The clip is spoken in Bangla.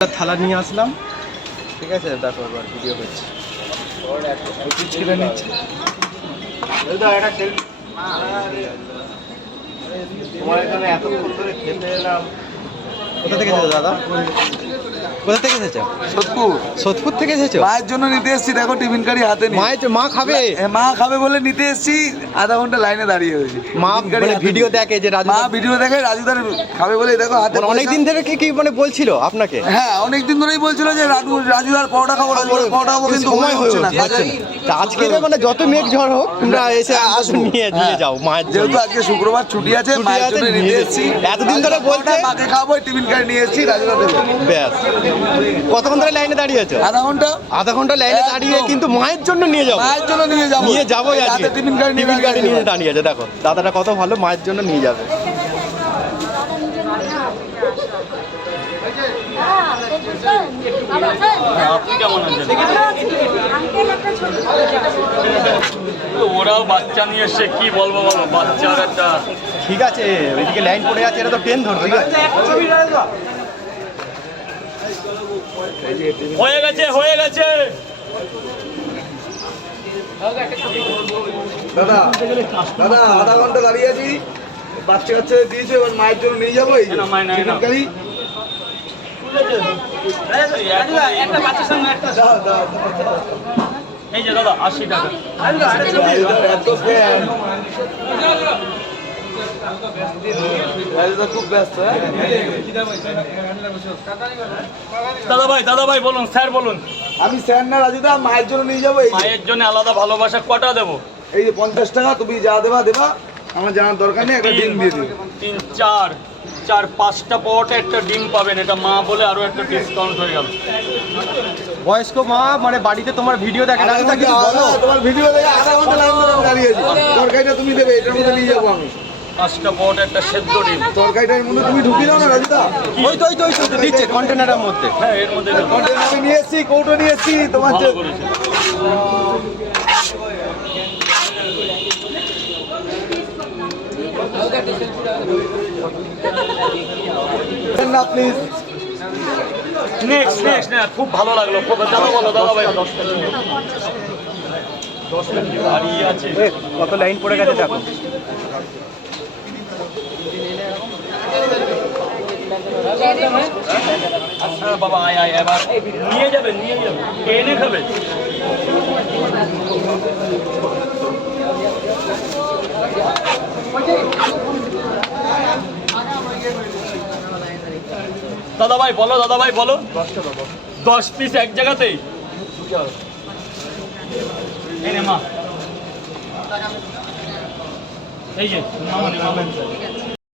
থালা নিয়ে আসলাম, ঠিক আছে? দেখো এবার ভিডিও করছি, ছিঁড়ে নিচ্ছে। তোমার এখানে এতক্ষণ ধরে খেতে এলাম। কোথা থেকে এসেছো দাদা? কোথা থেকে এসেছো? সোদপুর। সোদপুর থেকে এসেছো? মায়ের জন্য নিতে এসেছি, দেখো টিফিন কারি হাতে নিয়ে। মা খাবে? মা খাবে বলে নিতে এসেছি, আধা ঘন্টা লাইনে দাঁড়িয়ে হয়েছি। মা ভিডিও দেখে যে রাজু, মা ভিডিও দেখে রাজুদার খাবে বলে দেখো হাতে। অনেকদিন ধরে কি মানে বলছিল আপনাকে? হ্যাঁ, অনেকদিন ধরেই বলছিল যে রাজুদার পরোটা খাবো, রাজুদার পরোটা খাবো, কিন্তু সময় হচ্ছে না। আজকে মানে যত মেঘ ঝড় হোক তোমরা এসে নিয়ে যাও মায়ের জন্য। যেহেতু আজকে শুক্রবার ছুটি আছে, মায়ের জন্য নিতে এসেছি। এতদিন ধরে বলতে মাকে খাবো, টিফিন কারি নিয়ে এসেছি, রাজুদা দেবে। ব্যাস। কতক্ষণ ধরে লাইনে দাঁড়িয়ে আছো? আধা ঘন্টা লাইনে দাঁড়িয়ে কিন্তু মায়ের জন্য নিয়ে যাবো। মায়ের জন্য নিয়ে যাবো আজকে টিফিন গাড়ি নিয়ে দাঁড়িয়ে আছে। দেখো দাদাটা কত ভালো, মায়ের জন্য নিয়ে যাবে। ওরাও বাচ্চা নিয়ে এসে কি বলবো বলো, বাচ্চার একটা ঠিক আছে, ওইদিকে লাইন পড়ে আছে, এটা তো ট্রেন ধরবে। হয়ে গেছে দাদা আধা ঘন্টা দাঁড়িয়ে আছি, বাচ্চা কাচ্চা দিয়েছে, এবার মায়ের জন্য নিয়ে যাবো। এই চিকেন কারি এই যে দাদা 80 টাকা। খুব ব্যস্ত। দাদা ভাই বলুন, স্যার বলুন। আমি স্যার না রাজুদা, মায়ের জন্য নিয়ে যাবো। মায়ের জন্য আলাদা ভালোবাসা কটা দেবো? এই যে 50 টাকা, তুমি যা দেবা, আমার জানার দরকার নেই, একটা ডিম দিয়ে দিও। 3 4 5টা পরোটা, একটা ডিম পাবেন। এটা মা বলে আরো একটা ডিসকাউন্ট হয়ে গেল। বয়স্ক মা মানে বাড়িতে তোমার ভিডিও দেখে, তোমার ভিডিও দেখে আধা ঘন্টা লাইন ধরে আমি দাঁড়িয়ে আছি। তরকারিটা তুমি দেবে, এটার মধ্যে নিয়ে যাবো আমি। 5টা পরোটা, একটা সেদ্ধ ডিম। তরকারিটার মধ্যে তুমি ঢুকিয়ে দাও না রাজুদা। ওই তো দিচ্ছে কন্টেনারের মধ্যে। হ্যাঁ, এর মধ্যে কন্টেনার আমি নিয়ে এসেছি, কৌটো নিয়ে এসেছি তোমার ভালো করেছে। না প্লিজ। নেক্সট না, খুব ভালো লাগলো। খুব দাদা বলো, দাদা ভাই 10 মিনিট দাঁড়িয়ে আছে। কত লাইন পড়ে গেছে দেখো। আচ্ছা বাবা, আয় এবার নিয়ে যাবেন। এনে খাবে। দাদা ভাই বলো 10 পিস এক জায়গাতেই। এই যে মামা